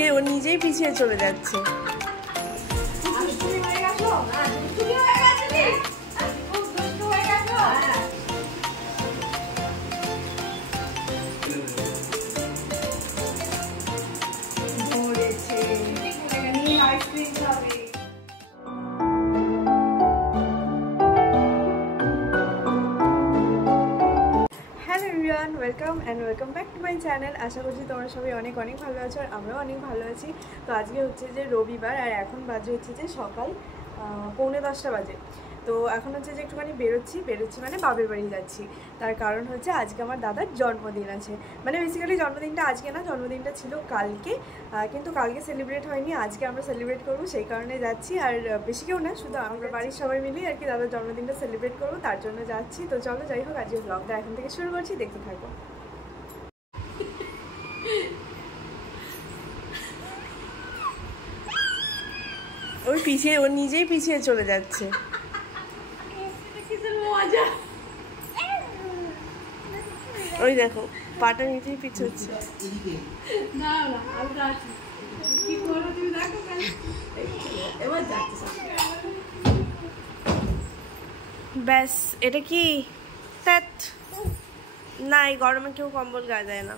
পিছিয়ে ও নিজেই পিছিয়ে চলে যাচ্ছে। Welcome back to my channel. আশা করছি তোমরা সবাই অনেক ভালো আছো আর আমরাও অনেক ভালো আছি। তো আজকে হচ্ছে যে রবিবার আর এখন বাজে হচ্ছে যে সকাল 9:45 বাজে। তো এখন হচ্ছে যে একটুখানি বেরোচ্ছি মানে বাপের বাড়ি যাচ্ছি। তার কারণ হচ্ছে আজকে আমার দাদার জন্মদিন আছে। মানে বেসিক্যালি জন্মদিনটা আজকে না, জন্মদিনটা ছিল কালকে, কিন্তু কালকে সেলিব্রেট হয়নি, আজকে আমরা সেলিব্রেট করবো, সেই কারণে যাচ্ছি। আর বেশি কেউ না, শুধু আমরা বাড়ির সবাই মিলেই আর কি দাদার জন্মদিনটা সেলিব্রেট করবো, তার জন্য যাচ্ছি। তো চলো, যাই হোক, আজকে ব্লগটা এখন থেকে শুরু করছি, দেখতে থাকবো। ওই পিছিয়ে ও নিজেই পিছিয়ে চলে যাচ্ছে। ওই দেখো পাটা নিজেই পিছিয়ে হচ্ছে। ব্যাস, এটা কি না, এই গরমে কেউ কম্বল গায়ে দেয় না।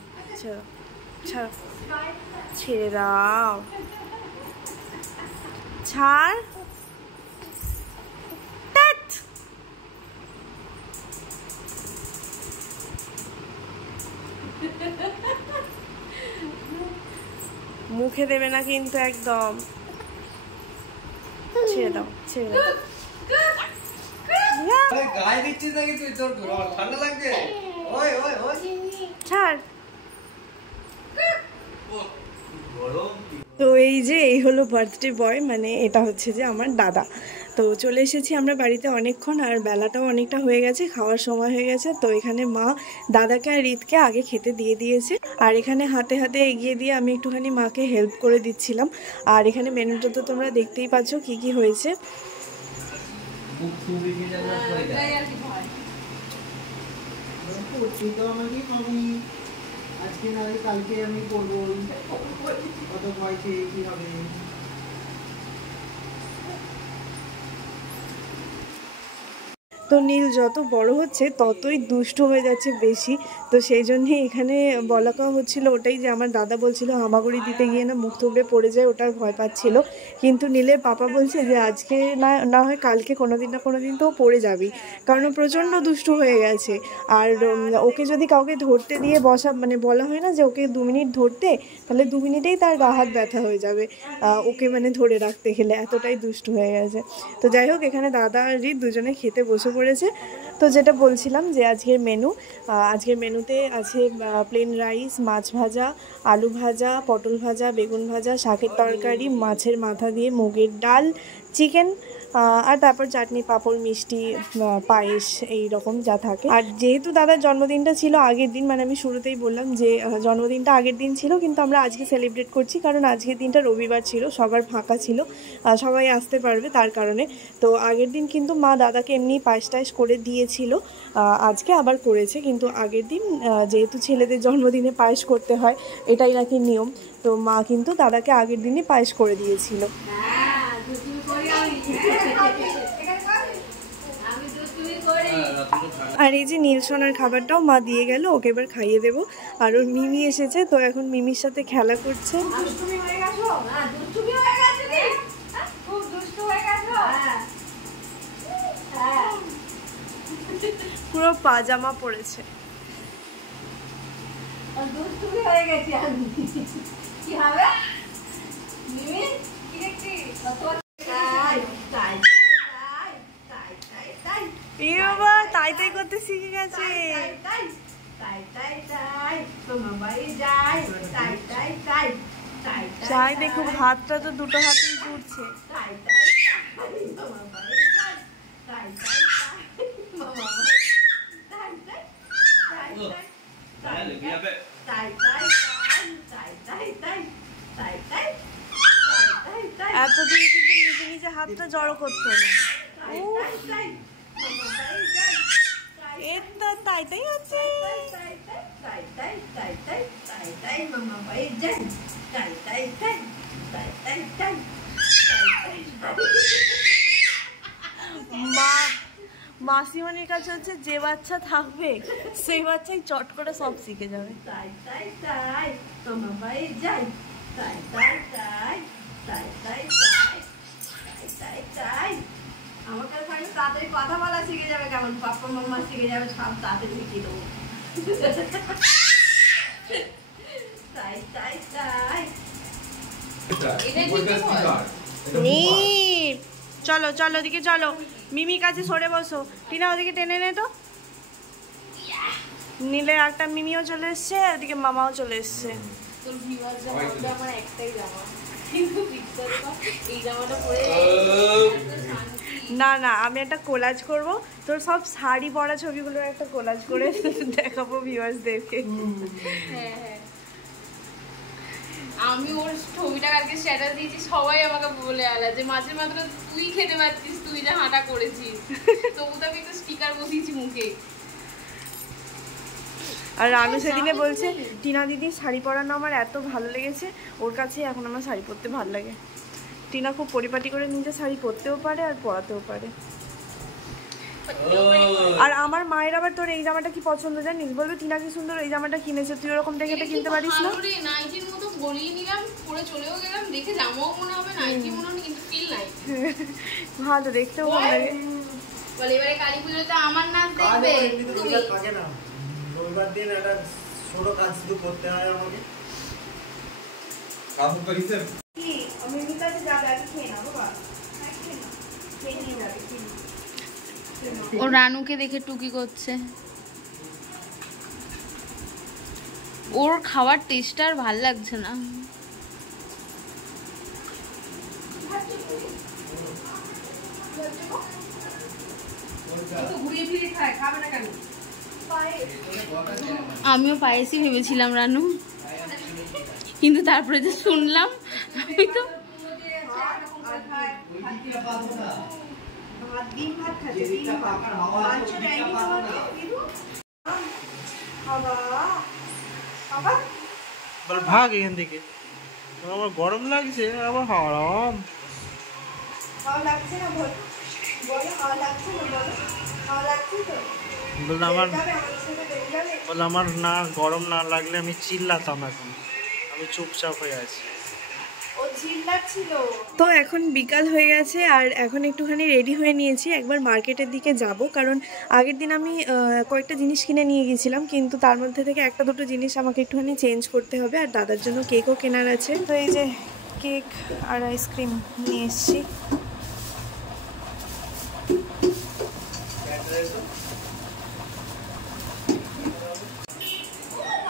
ছেড়ে দাও, ছাড়। মুখে দেবে না কিন্তু একদম, ছেড়ে দাও, ছেড়ে দাও। ছাড়। তো এই যে এই হলো বার্থডে বয়, মানে এটা হচ্ছে যে আমার দাদা। তো চলে এসেছি আমরা বাড়িতে অনেকক্ষণ, আর বেলাটাও অনেকটা হয়ে গেছে, খাওয়ার সময় হয়ে গেছে। তো এখানে মা দাদাকে আর রিতকে আগে খেতে দিয়ে দিয়েছে, আর এখানে হাতে হাতে এগিয়ে দিয়ে আমি একটুখানি মাকে হেল্প করে দিচ্ছিলাম। আর এখানে মেনুটা তো তোমরা দেখতেই পাচ্ছ কি কি হয়েছে। আজকে না কালকে আমি করবো, কত ভয় খেয়ে কি হবে। তো নীল যত বড় হচ্ছে ততই দুষ্টু হয়ে যাচ্ছে বেশি। তো সেই জন্যে এখানে বলা কওয়া হচ্ছিলো ওটাই, যে আমার দাদা বলছিল হামাগুড়ি দিতে গিয়ে না মুখ থুবড়ে পড়ে যায়, ওটার ভয় পাচ্ছিল। কিন্তু নীলের পাপা বলছে যে আজকে না হয় কালকে কোনো দিন না কোনো দিন তো পড়ে যাবি, কারণ ও প্রচণ্ড দুষ্টু হয়ে গেছে। আর ওকে যদি কাউকে ধরতে দিয়ে বসা, মানে বলা হয় না যে ওকে 2 মিনিট ধরতে, তাহলে 2 মিনিটেই তার গা হাত ব্যথা হয়ে যাবে ওকে মানে ধরে রাখতে গেলে, এতটাই দুষ্টু হয়ে গেছে। তো যাই হোক, এখানে দাদা আর রিত দুজনে খেতে বসে পড়েছে। তো যেটা বলছিলাম যে আজকের মেনুতে আছে প্লেন রাইস, মাছ ভাজা, আলু ভাজা, পটল ভাজা, বেগুন ভাজা, শাকের তরকারি, মাছের মাথা দিয়ে মুগের ডাল, চিকেন, আর তারপর চাটনি, পাঁপড়, মিষ্টি, পায়েস, এই রকম যা থাকে। আর যেহেতু দাদার জন্মদিনটা ছিল আগের দিন, মানে আমি শুরুতেই বললাম যে জন্মদিনটা আগের দিন ছিল, কিন্তু আমরা আজকে সেলিব্রেট করছি কারণ আজকের দিনটা রবিবার ছিল, সবার ফাঁকা ছিল, সবাই আসতে পারবে তার কারণে। তো আগের দিন কিন্তু মা দাদাকে এমনি পায়েস টায়েস করে দিয়েছিল, আজকে আবার করেছে, কিন্তু আগের দিন যেহেতু ছেলেদের জন্মদিনে পায়েস করতে হয়, এটাই নাকি নিয়ম, তো মা কিন্তু দাদাকে আগের দিনই পায়েস করে দিয়েছিল। আর এই যে নীলসোনার খাবারটাও মা দিয়ে গেল, ওকে এবার খাইয়ে দেবো। আর ওর মিমি এসেছে, তো এখন মিমির সাথে খেলা করছে। পুরো পাজামা পড়েছে। কি হবে বাবা, তাই তাই করতে শিখে গেছে। চাই দেখো, হাতটা তো দুটো হাতেই ঘুরছে। এতদিন কিন্তু নিজে নিজে হাতটা জড়ো করতো না। এর তো তাই তাই হচ্ছে। মাসিমণির কাছে হচ্ছে যে বাচ্চা থাকবে সেই বাচ্চাই চট করে সব শিখে যাবে। আমার কাছে থাকলে তাড়াতাড়ি কথা বলা শিখে যাবে, কেমন পাপ্পা মাম্মা শিখে যাবে, সব তাড়াতাড়ি শিখিয়ে দেবো। চলো চলো ওদিকে চলো, মিমির কাছে সরে বসো। টিনা ওদিকে টেনে নে তো। নীলের একটা মিমিও চলে এসছে, ওদিকে মামাও চলে এসছে। আমার একটাই জামা, কিন্তু এই জামাটা পরে না না, আমি একটা কোলাজ করব, তোর সব শাড়ি পরা ছবিগুলোর একটা কোলাজ করে দেখাবো ভিউয়ার্সদেরকে। হ্যাঁ হ্যাঁ, আমি ওর ছবিটা কালকে স্ট্যাটাস দিয়েছি, সবাই আমাকে বলে আলা যে মাঝে মাত্র তুই খেতে পারছিস, তুই যা হাঁটা করেছিস। তবু তো আমি একটু স্টিকার বসিয়েছি মুখে। আর রানু সেদিনে বলছে টিনা দিদি শাড়ি পরানো আমার এত ভালো লেগেছে, ওর কাছে এখন আমার শাড়ি পরতে ভালো লাগে। টিনা খুব পরিপাটি করে নিজে শাড়ি পরতেও পারে আর পরাতেও পারে। আর আমার মায়ের আবার তোর এই জামাটা কি পছন্দ জানিস, বলবে টিনা কি সুন্দর এই জামাটা কিনেছে, তুই ওরকম দেখে এটা কিনতে পারিস না? নাইটির মতো পরিয়ে নিলাম, পরে চলেও গেলাম, দেখে জামাও মনে হবে নাইটি মনে হবে, কিন্তু ফিল নাই। ভালো দেখতেও ভালো লাগে। বলে এবারে কালী পুজোতে আমার নাচ দেখবে তুমি। রবিবার দিন একটা ছোট কাজ শুধু করতে হয় আমাকে। কাজ করিস কি? আমি মিতাতে যাবে আগে খেয়ে না বাবা, খেয়ে না, খেয়ে নিয়ে যাবে। ও রানুকে দেখে টুকি করছে, ওর খাওয়ার টেস্ট আর ভাল লাগছে না। আমিও পায়েসই ভেবেছিলাম রানু, কিন্তু তারপরে যে শুনলাম আমি তো ভাগ এখান থেকে, আমার গরম লাগছে আবার হারাম। আমার না গরম না লাগলে আমি চিল্লাতাম, এখন আমি চুপচাপ হয়ে আছি। তো এখন বিকাল হয়ে গেছে আর এখন একটুখানি রেডি হয়ে নিয়েছি, একবার মার্কেটের দিকে যাব, কারণ আগের দিন আমি কয়েকটা জিনিস কিনে নিয়ে গিয়েছিলাম, কিন্তু তার মধ্যে থেকে একটা দুটো জিনিস আমাকে একটুখানি চেঞ্জ করতে হবে, আর দাদার জন্য কেকও কেনার আছে। তো এই যে কেক আর আইসক্রিম নিয়ে এসেছি।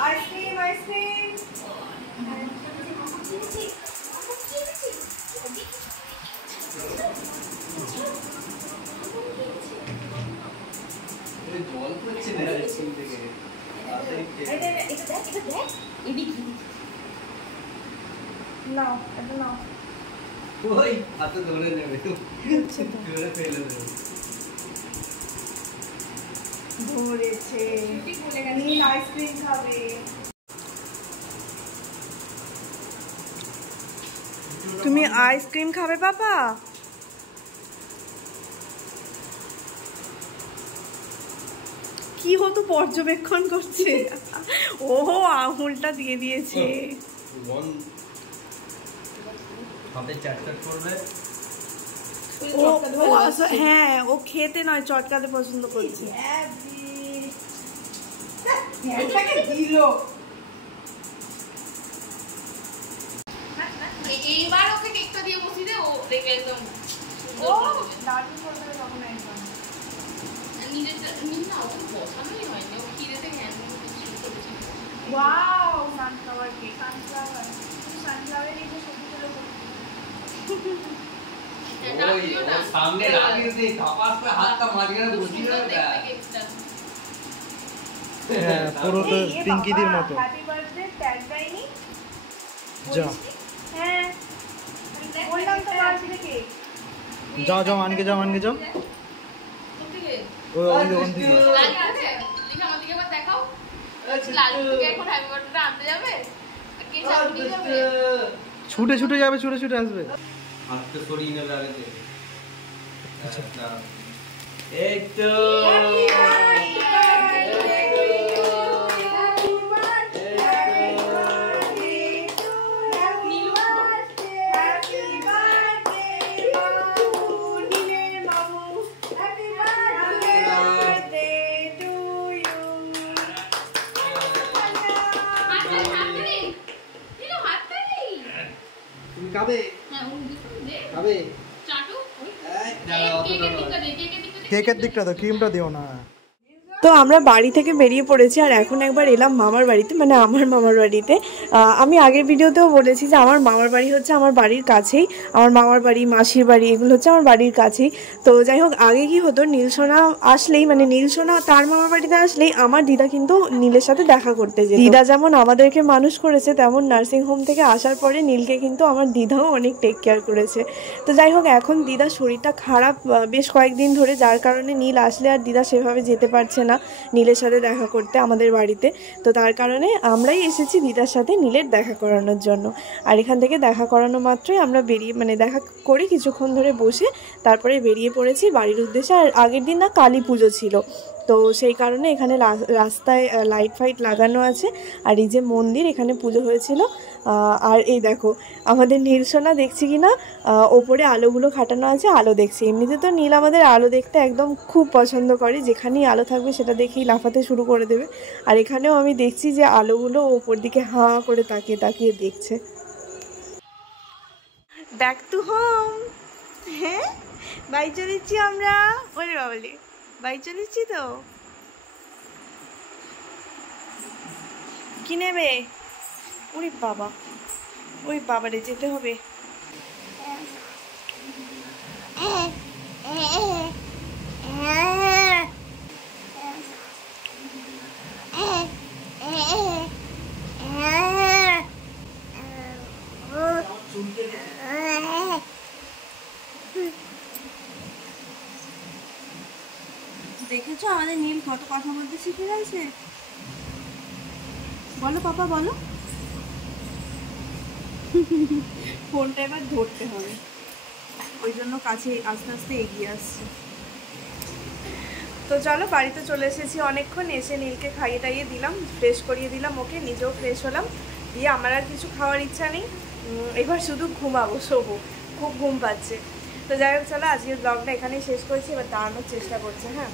আইসক্রিম আইসক্রিম জল পড়ছে না আইসক্রিম থেকে। নাও, এটা নাও। ওই হাতে ধরে নেবে, ধরে ফেলে দেবে। ধরেছে, নীল আইসক্রিম খাবে। তুমি আইসক্রিম খাবে পাপা? কি হতো পর্যবেক্ষণ করছে, ও আঙুলটা দিয়ে দিয়েছে। হ্যাঁ, ও খেতে নয় চটকাতে পছন্দ করছে। এইবার ওকে কেকটা দিয়ে বসি দে, ও দেখে একদম দারুণ করবে তখন একদম। নিজের না ও বসানোই হয়নি, ও খিদেতে হ্যান্ড ওয়াও, সানফ্লাওয়ার কেক। সানফ্লাওয়ার, সানফ্লাওয়ারের এই যে সবজিগুলো সামনে লাগিয়ে দে, কাপাস করে হাতটা মাঝখানে বসিয়ে দেবে। হ্যাঁ, পুরো তো পিঙ্কিদির মতো। হ্যাপি বার্থডে ট্যাগ দেয়নি যা, হ্যাঁ বললাম তো বার্থডে কেক। যাও যাও আনকে যাও, আনকে যাও। ওই দোকান থেকে লাল আছে লিখে আমার দিকে একবার দেখাও লাল থেকে এখন হ্যাপি বার্থডে আনতে যাবে কে চাকরি যাবে ছুটে ছুটে যাবে, ছুটে ছুটে আসবে। হাতটা সরিয়ে নেবে আগে থেকে। এই তো তুমি খাবে? খাবে? কেকের দিকটা তো ক্রিমটা দিও না। তো আমরা বাড়ি থেকে বেরিয়ে পড়েছি আর এখন একবার এলাম মামার বাড়িতে, মানে আমার মামার বাড়িতে। আমি আগের ভিডিওতেও বলেছি যে আমার মামার বাড়ি হচ্ছে আমার বাড়ির কাছেই। আমার মামার বাড়ি, মাসির বাড়ি, এগুলো হচ্ছে আমার বাড়ির কাছেই। তো যাই হোক, আগে কি হতো, নীলসোনা আসলেই, মানে নীলসোনা তার মামার বাড়িতে আসলেই আমার দিদা কিন্তু নীলের সাথে দেখা করতে যেত। দিদা যেমন আমাদেরকে মানুষ করেছে, তেমন নার্সিংহোম থেকে আসার পরে নীলকে কিন্তু আমার দিদাও অনেক টেক কেয়ার করেছে। তো যাই হোক, এখন দিদার শরীরটা খারাপ বেশ কয়েকদিন ধরে, যার কারণে নীল আসলে আর দিদা সেভাবে যেতে পারছে না নীলের সাথে দেখা করতে আমাদের বাড়িতে। তো তার কারণে আমরাই এসেছি দিদার সাথে নীলের দেখা করানোর জন্য। আর এখান থেকে দেখা করানো মাত্রই আমরা বেরিয়ে, মানে দেখা করে কিছুক্ষণ ধরে বসে তারপরে বেরিয়ে পড়েছি বাড়ির উদ্দেশ্যে। আর আগের দিন না কালী পুজো ছিল, তো সেই কারণে এখানে রাস্তায় লাইট ফাইট লাগানো আছে। আর এই যে মন্দির, এখানে পুজো হয়েছিল। আর এই দেখো আমাদের নীলসোনা দেখছি কি না ওপরে আলোগুলো খাটানো আছে, আলো দেখছি। এমনিতে তো নীল আমাদের আলো দেখতে একদম খুব পছন্দ করে, যেখানেই আলো থাকবে সেটা দেখেই লাফাতে শুরু করে দেবে। আর এখানেও আমি দেখছি যে আলোগুলো ওপর দিকে হাঁ করে তাকিয়ে তাকিয়ে দেখছে। Back to home. হ্যাঁ, বাড়ি চলেছি আমরা। ওরে বাবলি, বাড়ি চলেছি। তো কি নেবে? ওরে বাবা, ওই বাবারে যেতে হবে। দেখেছো আমাদের নীল কত কথা বলতে শিখে গেছে। বলো পাপা, বলো। ফোনটা এবার ধরতে হবে, ওই জন্য কাছে আস্তে আস্তে এগিয়ে আসছে। তো চলো, বাড়িতে চলে এসেছি অনেকক্ষণ। এসে নীলকে খাইয়ে টাইয়ে দিলাম, ফ্রেশ করিয়ে দিলাম ওকে, নিজেও ফ্রেশ হলাম। দিয়ে আমার আর কিছু খাওয়ার ইচ্ছা নেই, এবার শুধু ঘুমাবো, শোবো, খুব ঘুম পাচ্ছে। তো যাই হোক, চলো আজকের ব্লগটা এখানেই শেষ করেছি। এবার দাঁড়ানোর চেষ্টা করছে। হ্যাঁ,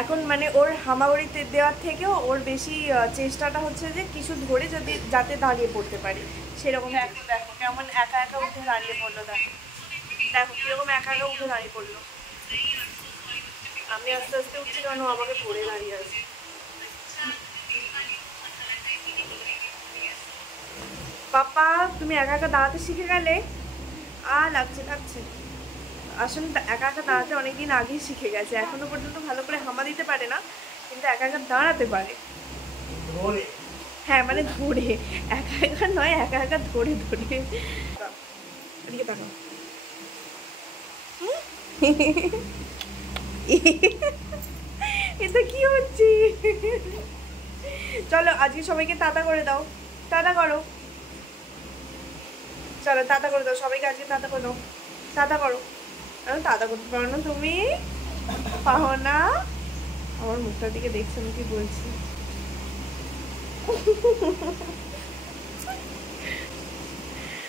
এখন মানে ওর হামাগুড়িতে দেওয়ার থেকেও ওর বেশি চেষ্টাটা হচ্ছে যে কিছু ধরে যাতে দাঁড়িয়ে পড়তে পারে সেরকম। দেখো দেখো কেমন একা একা উঠে দাঁড়িয়ে পড়লো। দেখো দেখো কিরকম একা একা উঠে দাঁড়িয়ে পড়লো। আমি আস্তে আস্তে উঠছি কারণ আমাকে পড়ে দাঁড়িয়ে আছে। পাপা, তুমি একা একা দাঁড়াতে শিখে গেলে? লাগছে লাগছে। আসলে একা একা দাঁড়াতে অনেকদিন আগেই শিখে গেছে, এখনো পর্যন্ত ভালো করে হামা দিতে পারে না, কিন্তু একা একা দাঁড়াতে পারে। হ্যাঁ, মানে ধরে, একা একা নয়, একা একা ধরে ধরে। এদিকে তাকাও। এটা কি হচ্ছে? চলো আজকে সবাইকে টাটা করে দাও, টাটা করো। চলো টাটা করে দাও সবাইকে, আজকে টাটা করে দাও, টাটা করো। দাদা করতে পারো না তুমি? পারো না? আমার মুখটার দিকে দেখছো আমি কি বলছি।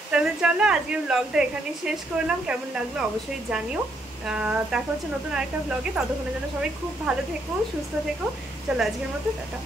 তাহলে চলো আজকের ব্লগটা এখানেই শেষ করলাম। কেমন লাগলো অবশ্যই জানিও। দেখা হচ্ছে নতুন আরেকটা ব্লগে। ততক্ষণের জন্য সবাই খুব ভালো থেকো, সুস্থ থেকো। চলো আজকের মতো টাটা।